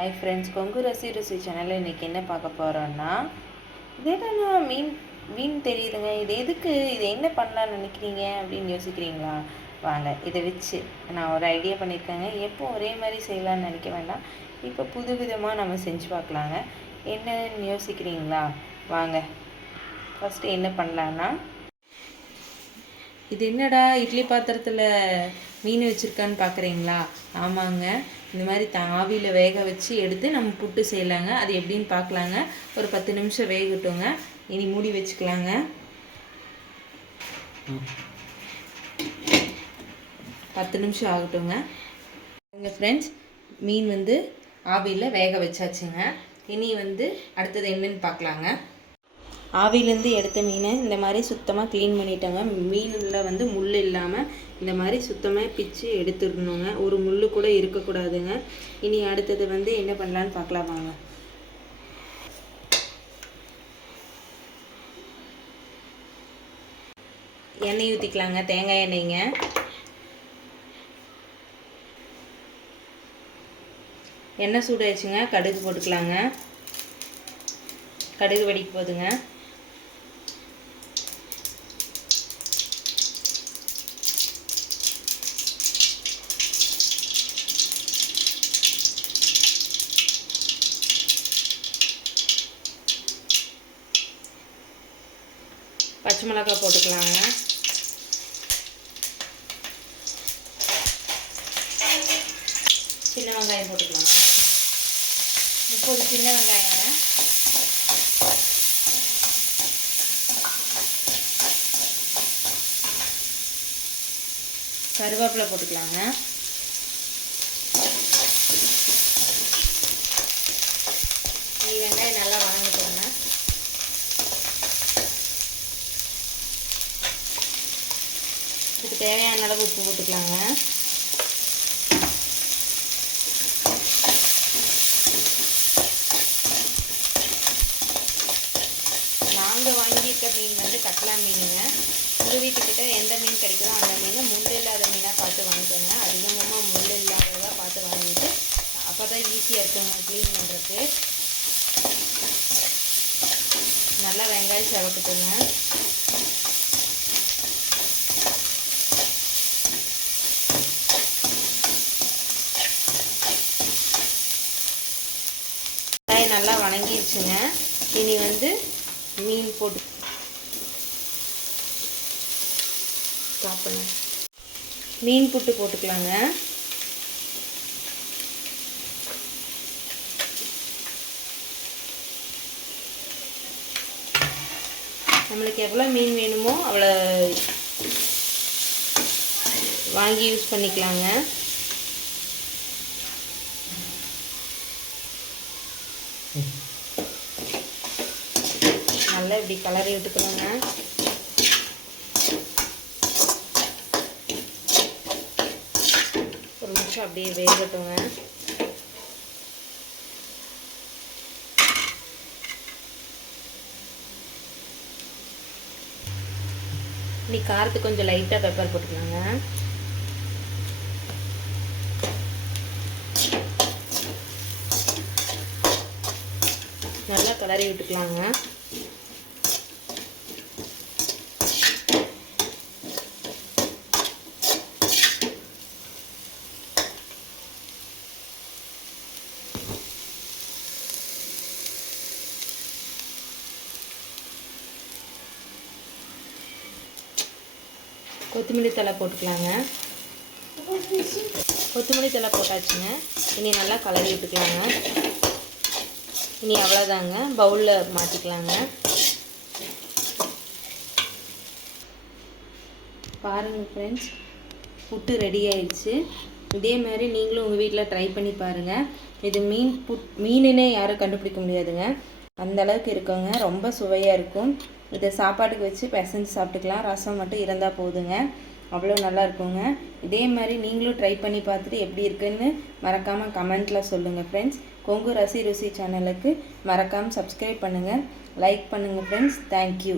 Hi friends, Kongu ருசி சேனலில் இன்றைக்கி என்ன பார்க்க போகிறோன்னா, இது என்னன்னா மீன் தெரியுதுங்க. இது என்ன பண்ணலான்னு நினைக்கிறீங்க அப்படின்னு யோசிக்கிறீங்களா? வாங்க, இதை வச்சு நான் ஒரு ஐடியா பண்ணியிருக்கேங்க. எப்போ ஒரே மாதிரி செய்யலான்னு நினைக்க வேண்டாம், இப்போ புது விதமாக நம்ம செஞ்சு பார்க்கலாங்க. என்னன்னு யோசிக்கிறீங்களா? வாங்க, ஃபஸ்ட்டு என்ன பண்ணலான்னா, இது என்னடா இட்லி பாத்திரத்தில் மீன் வச்சுருக்கான்னு பார்க்குறீங்களா? ஆமாங்க, இந்த மாதிரி ஆவியில் வேக வச்சு எடுத்து நம்ம புட்டு செய்யலாங்க. அது எப்படின்னு பார்க்கலாங்க. ஒரு 10 நிமிஷம் வேகட்டுங்க. இனி மூடி வச்சுக்கலாங்க. 10 நிமிஷம் ஆகட்டுங்க. ஃப்ரெண்ட்ஸ், மீன் ஆவியில் வேக வச்சாச்சுங்க. இனி அடுத்தது என்னன்னு பார்க்கலாங்க. ஆவிலேருந்து எடுத்த மீனை இந்த மாதிரி சுத்தமாக க்ளீன் பண்ணிட்டோங்க. மீனில் முள் இல்லாமல் இந்த மாதிரி சுத்தமாக பிச்சு எடுத்துடணுங்க. ஒரு முள் கூட இருக்கக்கூடாதுங்க. இனி அடுத்தது என்ன பண்ணலான்னு பார்க்கலாம் வாங்க. எண்ணெய் ஊற்றிக்கலாங்க. தேங்காய் எண்ணெய்ங்க. எண்ணெய் சூடாயிடுச்சுங்க. கடுகு போட்டுக்கலாங்க. கடுகு வெடிக்க போகுதுங்க. பச்சை மிளகாய் போட்டுக்கலாங்க. சின்ன வெங்காயம் போட்டுக்கலாங்க. 30 சின்ன வெங்காயங்க. கருவேப்பிலை போட்டுக்கலாங்க. வெங்காயம் நல்லா வணங்கிட்டோங்க. இதுக்கு தேவையான அளவு உப்பு போட்டுக்கலாங்க. நாங்கள் வாங்கியிருக்க மீன் கட்லா மீனுங்க. உங்கள் வீட்டுக்கிட்ட எந்த மீன் கிடைக்குதோ அந்த மீன் முள் இல்லாத மீனாக பார்த்து வாங்கிக்கோங்க. அதிகமாக முள் இல்லாததாக பார்த்து வாங்கிட்டு அப்போ தான் ஈஸியாக இருக்குங்க க்ளீன் பண்ணுறதுக்கு. நல்லா வெங்காயம் செவக்கட்டுங்க. வெங்காயம் நல்லா வணங்கிருச்சுங்க. இனி மீன் போட்டு மீன் புட்டு போட்டுக்கலாங்க. நம்மளுக்கு எவ்வளோ மீன் வேணுமோ அவ்வளோ வாங்கி யூஸ் பண்ணிக்கலாங்க. நல்லா இப்படி கலரி விட்டுக்கணுங்க. ஒரு நிமிஷம் அப்படியே வேகட்டுங்க. இனி காரத்துக்கு கொஞ்சம் லைட்டாக பெப்பர் போட்டுக்கலாங்க. நல்லா கலரி விட்டுக்கலாங்க. கொத்தமல்லி தழை போட்டுக்கலாங்க. கொத்தமல்லி தழை போட்டாச்சுங்க. இனி நல்லா கலரி விட்டுக்கலாங்க. இனி அவ்வளோதாங்க, பவுலில் மாற்றிக்கலாங்க. பாருங்கள் ஃப்ரெண்ட்ஸ், புட்டு ரெடி ஆயிடுச்சு. இதே மாதிரி நீங்களும் உங்கள் வீட்டில் ட்ரை பண்ணி பாருங்கள். இது மீனுன்னே யாரும் கண்டுபிடிக்க முடியாதுங்க, அந்த அளவுக்கு இருக்குங்க. ரொம்ப சுவையாக இருக்கும். இதை சாப்பாட்டுக்கு வச்சு பிசைஞ்சு சாப்பிட்டுக்கலாம். ரசம் மட்டும் இருந்தால் போதுங்க, அவ்வளோ நல்லா இருக்குங்க. இதே மாதிரி நீங்களும் ட்ரை பண்ணி பார்த்துட்டு எப்படி இருக்குன்னு மறக்காமல் கமெண்ட்டில் சொல்லுங்கள் ஃப்ரெண்ட்ஸ். கொங்கு ருசி சேனலுக்கு மறக்காமல் சப்ஸ்கிரைப் பண்ணுங்கள், லைக் பண்ணுங்கள் ஃப்ரெண்ட்ஸ். தேங்க்யூ.